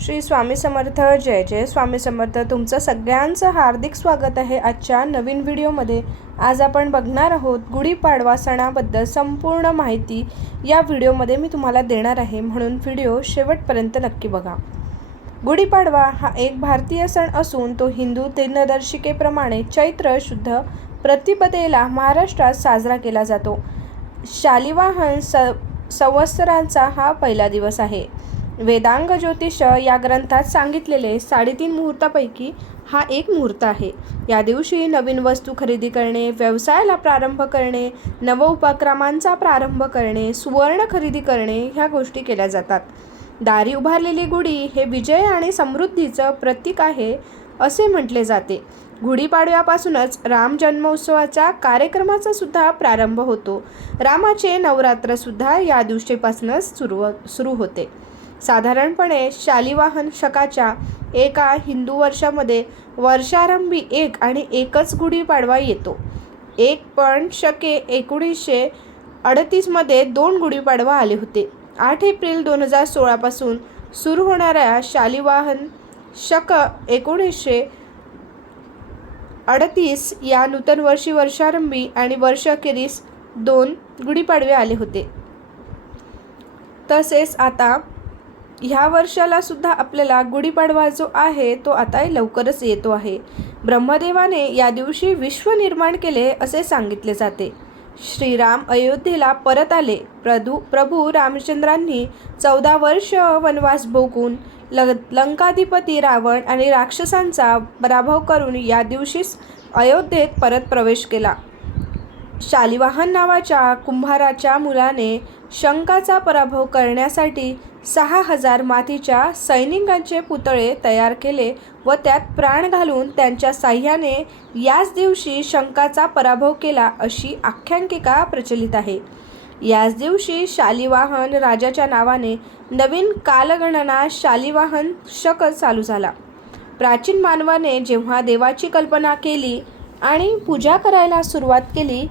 श्री स्वामी समर्थ जय जय स्वामी समर्थ. तुमचं सगळ्यांचं हार्दिक स्वागत आहे आजच्या नवीन व्हिडिओमध्ये. आज आपण बघणार आहोत गुढीपाडवा सणाबद्दल संपूर्ण माहिती. या व्हिडिओमध्ये मी तुम्हाला देणार आहे म्हणून व्हिडिओ शेवटपर्यंत नक्की बघा. गुढीपाडवा हा एक भारतीय सण असून तो हिंदू दिनदर्शिकेप्रमाणे चैत्र शुद्ध प्रतिपदेला महाराष्ट्रात साजरा केला जातो. शालिवाहन स संवत्सरांचा हा पहिला दिवस आहे. वेदांग ज्योतिष या ग्रंथात सांगितलेले साडेतीन मुहूर्तापैकी हा एक मुहूर्त आहे. या दिवशी नवीन वस्तू खरेदी करणे व्यवसायाला प्रारंभ करणे नव उपक्रमांचा प्रारंभ करणे सुवर्ण खरेदी करणे ह्या गोष्टी केल्या जातात. दारी उभारलेली गुढी हे विजय आणि समृद्धीचं प्रतीक आहे असे म्हटले जाते. गुढीपाडव्यापासूनच राम जन्मोत्सवाच्या कार्यक्रमाचा सुद्धा प्रारंभ होतो. रामाचे नवरात्रसुद्धा या दिवशीपासूनच सुरू सुरू होते. साधारणपणे शालिवाहन शकाच्या एका हिंदू वर्षामध्ये वर्षारंभी एक आणि एकच गुढीपाडवा येतो. एक पण शके एकोणीसशे अडतीसमध्ये दोन गुढीपाडवा आले होते. आठ एप्रिल दोन हजार सोळापासून सुरू होणाऱ्या शालिवाहन शक एकोणीसशे अडतीस या नूतन वर्षी वर्षारंभी आणि वर्षअखेरीस दोन गुढीपाडवे आले होते. तसेच आता ह्या वर्षाला सुद्धा आपल्याला गुढीपाडवा जो आहे तो आता लवकरच येतो आहे. ब्रह्मदेवाने या दिवशी विश्व निर्माण केले असे सांगितले जाते. श्रीराम अयोध्येला परत आले. प्रभू प्रभू रामचंद्रांनी चौदा वर्ष वनवास भोगून ल लंकाधिपती रावण आणि राक्षसांचा पराभव करून या दिवशीच अयोध्येत परत प्रवेश केला. शालिवाहन नावाच्या कुंभाराच्या मुलाने शंकाचा पराभव करण्यासाठी सहा हजार मातीच्या सैनिकांचे पुतळे तयार केले व त्यात प्राण घालून त्यांच्या साह्याने याच दिवशी शंकाचा पराभव केला अशी आख्यांकिका प्रचलित आहे. याच दिवशी शालिवाहन राजाच्या नावाने नवीन कालगणना शालिवाहन शक चालू झाला. प्राचीन मानवाने जेव्हा देवाची कल्पना केली आणि पूजा करायला सुरुवात केली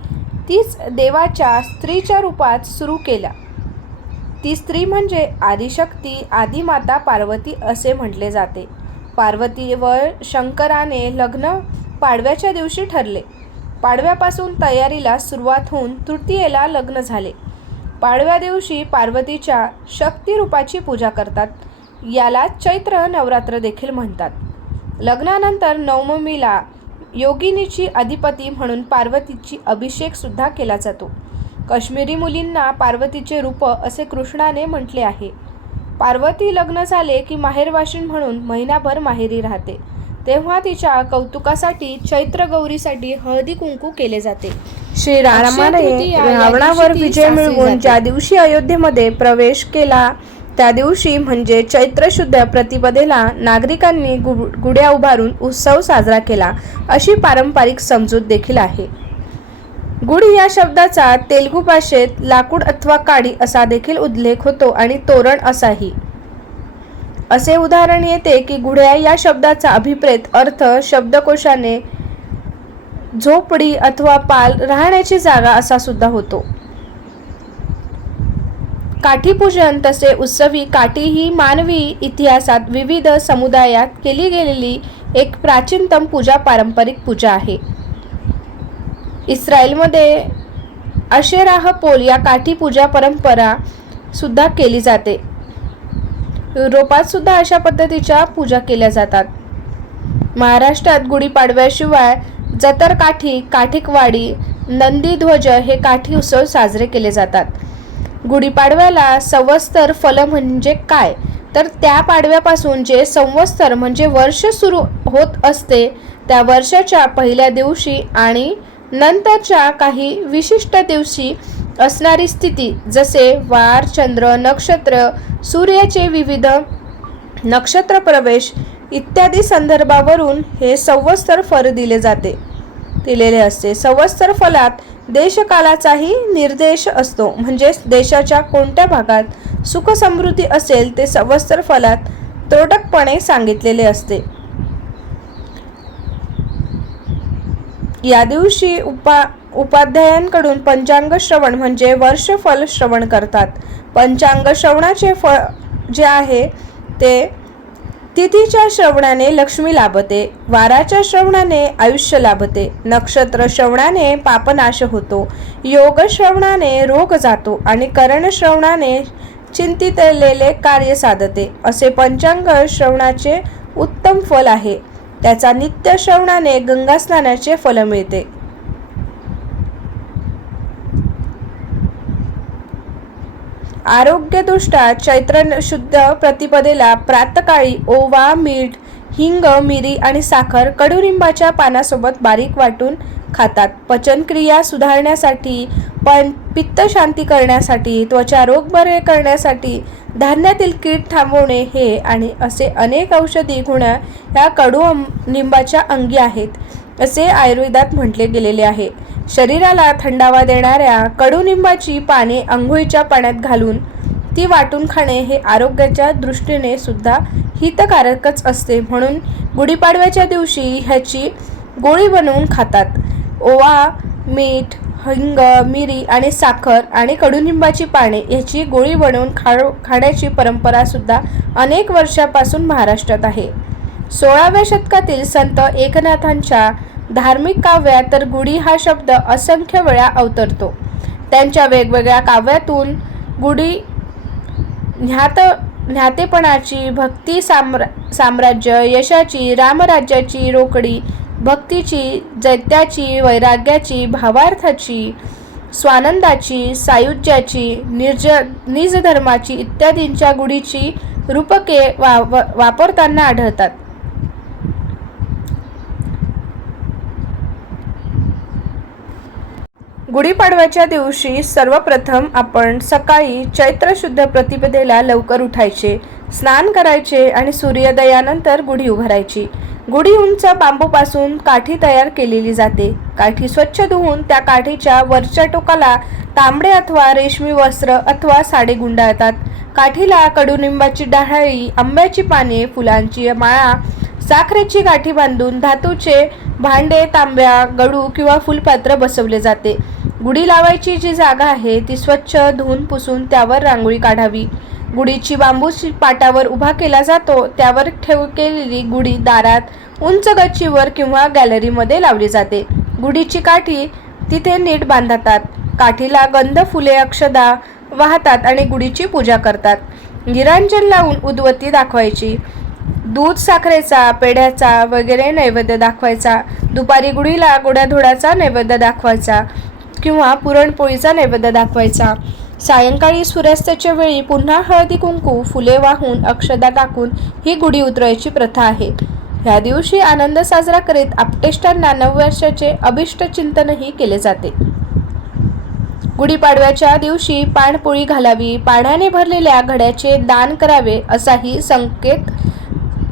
तीच देवाच्या स्त्रीच्या रूपात सुरू केला ती स्त्री म्हणजे आदिशक्ती आदिमाता पार्वती असे म्हटले जाते. पार्वती व शंकराने लग्न पाडव्याच्या दिवशी ठरले. पाडव्यापासून तयारीला सुरुवात होऊन तृतीयेला लग्न झाले. पाडव्या दिवशी पार्वतीच्या शक्तिरूपाची पूजा करतात. याला चैत्र नवरात्र देखील म्हणतात. लग्नानंतर नवमीला योगिनीची अधिपती म्हणून पार्वतीची अभिषेकसुद्धा केला जातो. काश्मीरी मुलींना पार्वतीचे रूप असे कृष्णाने म्हटले आहे. पार्वती लग्न झाले की माहेरवाशीण म्हणून महिनाभर माहेरी राहते. तेव्हा तिच्या कौतुकासाठी चैत्र गौरीसाठी हळदी कुंकू केले जाते. श्रीरामाने रावणावर विजय मिळवून ज्या दिवशी अयोध्येमध्ये प्रवेश केला त्या दिवशी म्हणजे चैत्र शुद्ध प्रतिपदेला नागरिकांनी गु गुड्या उभारून उत्सव साजरा केला. अशी पारंपरिक समजूत देखील आहे. गुढी या शब्दाचा तेलुगू भाषेत लाकूड अथवा काडी असा देखील उल्लेख होतो आणि तोरण असाही. असे उदाहरण येते की गुढ्या या शब्दाचा अभिप्रेत अर्थ शब्दकोशाने झोपडी अथवा पाल राहण्याची जागा असा सुद्धा होतो. काठीपूजन तसे उत्सवी काठी ही मानवी इतिहासात विविध समुदायात केली गेलेली एक प्राचीनतम पूजा पारंपरिक पूजा आहे. इस्रायलमध्ये अशेराह पोल या काठी पूजा परंपरा सुद्धा केली जाते. युरोपात सुद्धा अशा पद्धतीच्या पूजा केल्या जातात. महाराष्ट्रात गुढीपाडव्याशिवाय जतर काठी काठिकवाडी नंदीध्वज हे काठी उत्सव साजरे केले जातात. गुढीपाडव्याला संवत्सर फल म्हणजे काय? तर त्या पाडव्यापासून जे संवत्सर म्हणजे वर्ष सुरू होत असते त्या वर्षाच्या पहिल्या दिवशी आणि नंतरच्या काही विशिष्ट दिवशी असणारी स्थिती जसे वार चंद्र नक्षत्र सूर्याचे विविध नक्षत्र प्रवेश इत्यादी संदर्भावरून हे संवत्सर फल दिले जाते. दिलेले असते. संवत्सर फलात देशकालाचाही निर्देश असतो. म्हणजेच देशाच्या कोणत्या भागात सुखसमृद्धी असेल ते संवत्सर फलात त्रोटकपणे सांगितलेले असते. या दिवशी उपा उपाध्यायांकडून पंचांग श्रवण म्हणजे वर्षफल श्रवण करतात. पंचांग श्रवणाचे फळ जे आहे ते तिथीच्या श्रवणाने लक्ष्मी लाभते वाराच्या श्रवणाने आयुष्य लाभते नक्षत्र श्रवणाने पापनाश होतो योग श्रवणाने रोग जातो आणि करण श्रवणाने चिंतितलेले कार्य साधते. असे पंचांग श्रवणाचे उत्तम फल आहे. त्याचा नित्य श्रवणाने गंगा स्नानाचे फल मिळते. आरोग्यदृष्ट्या चैत्र शुद्ध प्रतिपदेला प्रातकाळी ओवा मीठ हिंग मिरी आणि साखर कडुलिंबाच्या पानासोबत बारीक वाटून खातात. पचनक्रिया सुधारण्यासाठी पण पित्त शांती करण्यासाठी त्वचा रोग बरे करण्यासाठी धान्यातील कीड थांबवणे हे आणि असे अनेक औषधी गुण ह्या कडू लिंबाच्या अंगी आहेत असे आयुर्वेदात म्हटले गेलेले आहे. शरीराला थंडावा देणाऱ्या कडुनिंबाची पाने आंघोळीच्या पाण्यात घालून ती वाटून खाणे हे आरोग्याच्या दृष्टीने सुद्धा हितकारकच असते म्हणून गुढीपाडव्याच्या दिवशी ह्याची गोळी बनवून खातात. ओवा मीठ हिंग मिरी आणि साखर आणि कडुनिंबाची पाने याची गोळी बनवून खा खाण्याची परंपरासुद्धा अनेक वर्षापासून महाराष्ट्रात आहे. सोळाव्या शतकातील संत एकनाथांच्या धार्मिक काव्यात तर गुढी हा शब्द असंख्य वेळा अवतरतो. त्यांच्या वेगवेगळ्या काव्यातून गुढी ज्ञात ज्ञातेपणाची भक्ती साम्रा साम्राज्य यशाची रामराज्याची रोकडी भक्तीची जैत्याची वैराग्याची भावार्थाची स्वानंदाची सायुज्याची निर्ज निजधर्माची इत्यादींच्या गुढीची रूपके वा वापरताना आढळतात. गुढीपाडव्याच्या दिवशी सर्वप्रथम आपण सकाळी चैत्र शुद्ध प्रतिपदेला लवकर उठायचे स्नान करायचे आणि सूर्योदयानंतर गुढी उभारायची. गुढी उंच बांबूपासून काठी तयार केलेली जाते. काठी स्वच्छ धुवून त्या काठीच्या वरच्या टोकाला तांबडे अथवा रेशमी वस्त्र अथवा साडे गुंडाळतात. काठीला कडुनिंबाची डहाळी आंब्याची पाने फुलांची माळा साखरेची गाठी बांधून धातूचे भांडे तांब्या गडू किंवा फुलपात्र बसवले जाते. गुढी लावायची जी जागा आहे ती स्वच्छ धुवून पुसून त्यावर रांगोळी काढावी. गुढीची बांबूची पाटावर उभा केला जातो. त्यावर ठेव केलेली गुढी दारात उंच गच्चीवर किंवा गॅलरीमध्ये लावली जाते. गुढीची काठी तिथे नीट बांधतात. काठीला गंध फुले अक्षदा वाहतात आणि गुढीची पूजा करतात. निरांजन लावून उदवती दाखवायची. दूध साखरेचा पेढ्याचा वगैरे नैवेद्य दाखवायचा. दुपारी गुढीला गोड्याधोडाचा नैवेद्य दाखवायचा किंवा पुरणपोळीचा नैवेद्य दाखवायचा. सायंकाळी सूर्यास्ताच्या वेळी पुन्हा हळदी कुंकू फुले वाहून अक्षदा टाकून ही गुढी उतरायची प्रथा आहे. ह्या दिवशी आनंद साजरा करीत आपटेष्टांना नववर्षाचे अभिष्ट चिंतनही केले जाते. गुढीपाडव्याच्या दिवशी पाणपोळी घालावी पाण्याने भरलेल्या घड्याचे दान करावे असाही संकेत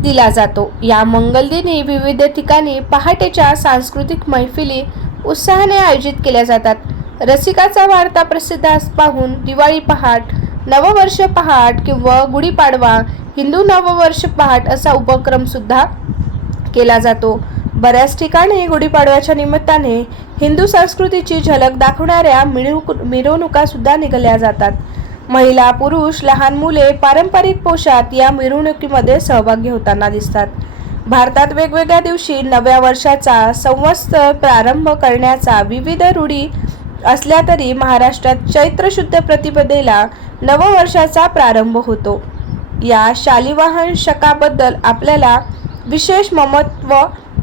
दिला जातो. या मंगलदिनी विविध ठिकाणी पहाटेच्या सांस्कृतिक मैफिली उत्साहाने आयोजित केल्या जातात. रसिकाचा वाढता प्रसिद्ध पाहून दिवाळी पहाट नववर्ष पहाट किंवा गुढीपाडवा हिंदू नववर्ष पहाट असा उपक्रम सुद्धा केला जातो. बऱ्याच ठिकाणी गुढीपाडव्याच्या निमित्ताने हिंदू संस्कृतीची झलक दाखवणाऱ्या मिरवणूक मिरवणुका सुद्धा निघाल्या जातात. महिला पुरुष लहान मुले पारंपरिक पोशाख या मिरवणुकीमध्ये सहभागी होताना दिसतात. भारतात वेगवेगळ्या दिवशी नव्या वर्षाचा संवत्सर प्रारंभ करण्याचा विविध रूढी असल्या तरी महाराष्ट्रात चैत्र शुद्ध प्रतिपदेला नववर्षाचा प्रारंभ होतो. या शालिवाहन शकाबद्दल आपल्याला विशेष ममत्व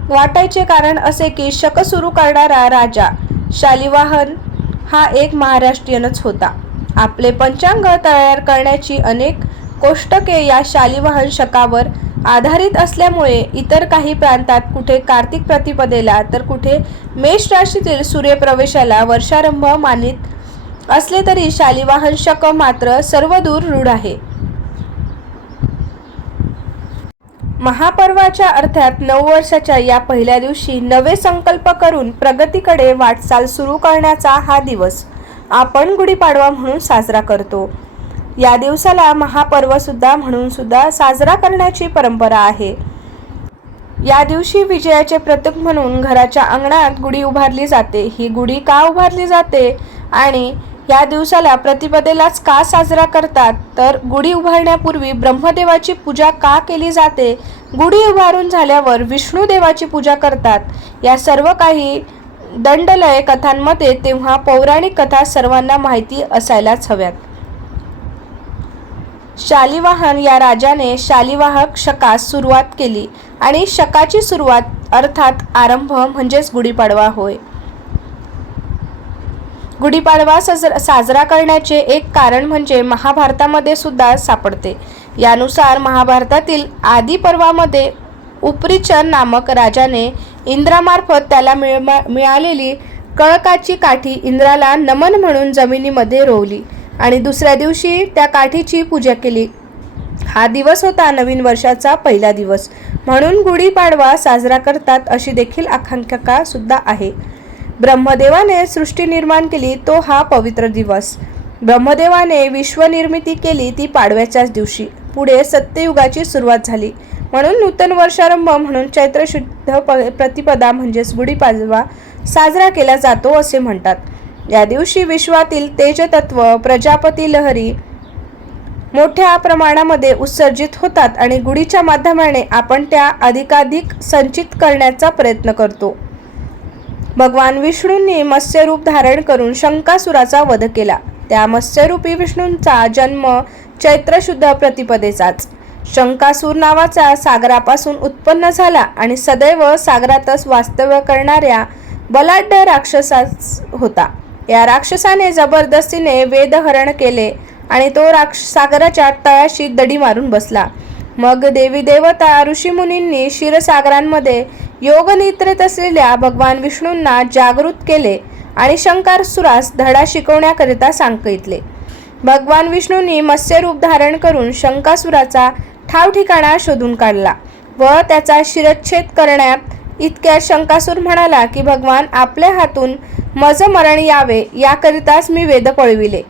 वाटायचे कारण असे की शक सुरू करणारा राजा शालिवाहन हा एक महाराष्ट्रीयनच होता. आपले पंचांग तयार करण्याची अनेक कोष्टके या शालिवाहन शकावर आधारित असल्यामुळे इतर काही प्रांतात कुठे कार्तिक प्रतिपदेला तर कुठे मेष राशीतील सूर्यप्रवेशाला वर्षारंभ मानित असले तरी शालिवाहन शक मात्र सर्वदूर रूढ आहे. महापर्वाच्या अर्थात नऊ वर्षाच्या या पहिल्या दिवशी नवे संकल्प करून प्रगतीकडे वाटचाल सुरू करण्याचा हा दिवस आपण गुढीपाडवा म्हणून साजरा करतो. या दिवसाला महापर्व सुद्धा म्हणून सुद्धा साजरा करण्याची परंपरा आहे. या दिवशी विजयाचे प्रतीक म्हणून घराच्या अंगणात गुढी उभारली जाते. ही गुढी का उभारली जाते आणि या दिवसाला प्रतिपदेलाच का साजरा करतात? तर गुढी उभारण्यापूर्वी ब्रह्मदेवाची पूजा का केली जाते? गुढी उभारून झाल्यावर विष्णू देवाची पूजा करतात. या सर्व काही दंडलय कथांमध्ये तेव्हा पौराणिक कथा सर्वांना माहिती असायलाच हव्यात. शालिवाहन या राजाने शालिवाहक शकास सुरुवात केली आणि शकाची सुरुवात अर्थात आरंभ म्हणजेच गुढीपाडवा होय. गुढीपाडवा साजरा साजरा करण्याचे एक कारण म्हणजे महाभारतामध्ये सुद्धा सापडते. यानुसार महाभारतातील आदी पर्वामध्ये उपरिचन नामक राजाने इंद्रामार्फत त्याला मिळ मिळालेली कळकाची काठी इंद्राला नमन म्हणून जमिनीमध्ये रोवली. आणि दुसऱ्या दिवशी त्या काठीची पूजा केली. हा दिवस होता नवीन वर्षाचा पहिला दिवस. म्हणून गुढीपाडवा साजरा करतात अशी देखील आकांक्षा सुद्धा आहे. ब्रह्मदेवाने सृष्टी निर्माण केली तो हा पवित्र दिवस. ब्रह्मदेवाने विश्वनिर्मिती केली ती पाडव्याच्याच दिवशी. पुढे सत्ययुगाची सुरुवात झाली. म्हणून नूतन वर्षारंभ म्हणून चैत्र शुद्ध प प्रतिपदा म्हणजेच गुढीपाडवा साजरा केला जातो असे म्हणतात. या दिवशी विश्वातील तेजतत्व प्रजापती लहरी मोठ्या प्रमाणामध्ये उत्सर्जित होतात आणि गुढीच्या माध्यमाने आपण त्या अधिकाधिक संचित करण्याचा प्रयत्न करतो. भगवान विष्णूंनी मत्स्यरूप धारण करून शंकासुराचा वध केला. त्या मत्स्यरूपी विष्णूंचा जन्म चैत्रशुद्ध प्रतिपदेचाच. शंकासूर नावाचा सागरापासून उत्पन्न झाला आणि सदैव सागरातच वास्तव्य करणाऱ्या बलाढ्य राक्षसाच होता. या राक्षसाने जबरदस्तीने वेदहरण केले आणि तो राक्ष सागराच्या तळाशी दडी मारून बसला. मग देवी देवता ऋषीमुनींनी क्षीरसागरांमध्ये योगनिद्रेत असलेल्या भगवान विष्णूंना जागृत केले आणि शंकासुरास धडा शिकवण्याकरिता सांगितले. भगवान विष्णूंनी मत्स्यरूप धारण करून शंकासुराचा ठाव ठिकाणा शोधून काढला व त्याचा शिरच्छेद करण्यात इतक्या शंकासूर म्हणाला की भगवान आपल्या हातून मज मरण यावे याकरिताच मी वेद पळविले.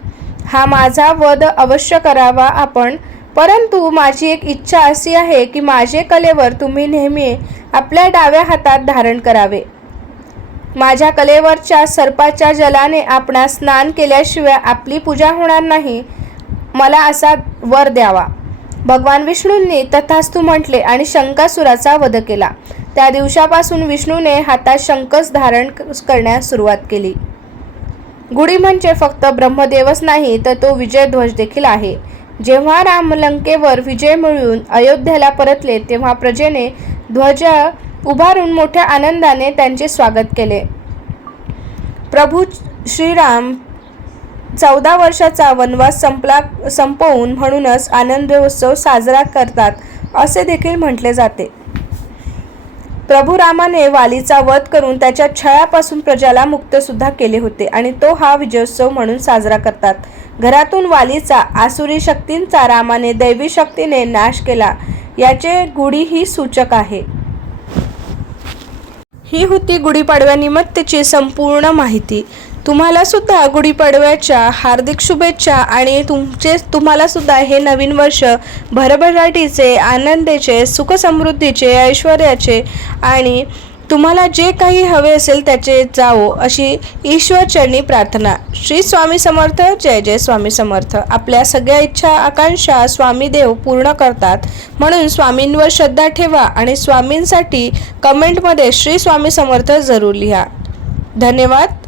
हा माझा वध अवश्य करावा आपण. परंतु माझी एक इच्छा अशी आहे की माझे कलेवर तुम्ही नेहमी आपल्या डाव्या हातात धारण करावे. माझ्या कलेवरच्या सर्पाच्या जलाने आपणास स्नान केल्याशिवाय आपली पूजा होणार नाही मला असा वर द्यावा. भगवान विष्णूंनी तथास्तू म्हटले आणि शंकासुराचा वध केला. त्या दिवसापासून विष्णूने हातात शंकस धारण करण्यास सुरुवात केली. गुढी म्हणजे फक्त ब्रह्मदेवच नाही तर तो विजयध्वज देखील आहे. जेव्हा राम लंकेवर विजय मिळवून अयोध्येला परतले तेव्हा प्रजेने ध्वज उभारून मोठ्या आनंदाने त्यांचे स्वागत केले. प्रभू श्रीराम चौदा वर्षाचा वनवास संपला संपवून म्हणूनच आनंदोत्सव साजरा करतात असे देखील म्हटले जाते. प्रभू रामाने वालीचा वध करून त्याच्या छळापासून प्रजाला मुक्त सुद्धा केले होते आणि तो हा विजयोत्सव म्हणून साजरा करतात. घरातून वालीचा आसुरी शक्तींचा रामाने दैवी शक्तीने नाश केला याचे गुढी ही सूचक आहे. ही होती गुढीपाडव्यानिमित्तची संपूर्ण माहिती. तुम्हाला सुद्धा गुढीपाडव्याच्या हार्दिक शुभेच्छा आणि तुमचे तुम्हाला सुद्धा हे नवीन वर्ष भरभराटीचे आनंदाचे सुखसमृद्धीचे ऐश्वर्याचे आणि तुम्हाला जे काही हवे असेल त्याचे जावो अशी ईश्वरचरणी प्रार्थना. श्री स्वामी समर्थ जय जय स्वामी समर्थ. आपल्या सगळ्या इच्छा आकांक्षा स्वामी देव पूर्ण करतात. म्हणून स्वामींवर श्रद्धा ठेवा आणि स्वामींसाठी कमेंटमध्ये श्री स्वामी समर्थ जरूर लिहा. धन्यवाद.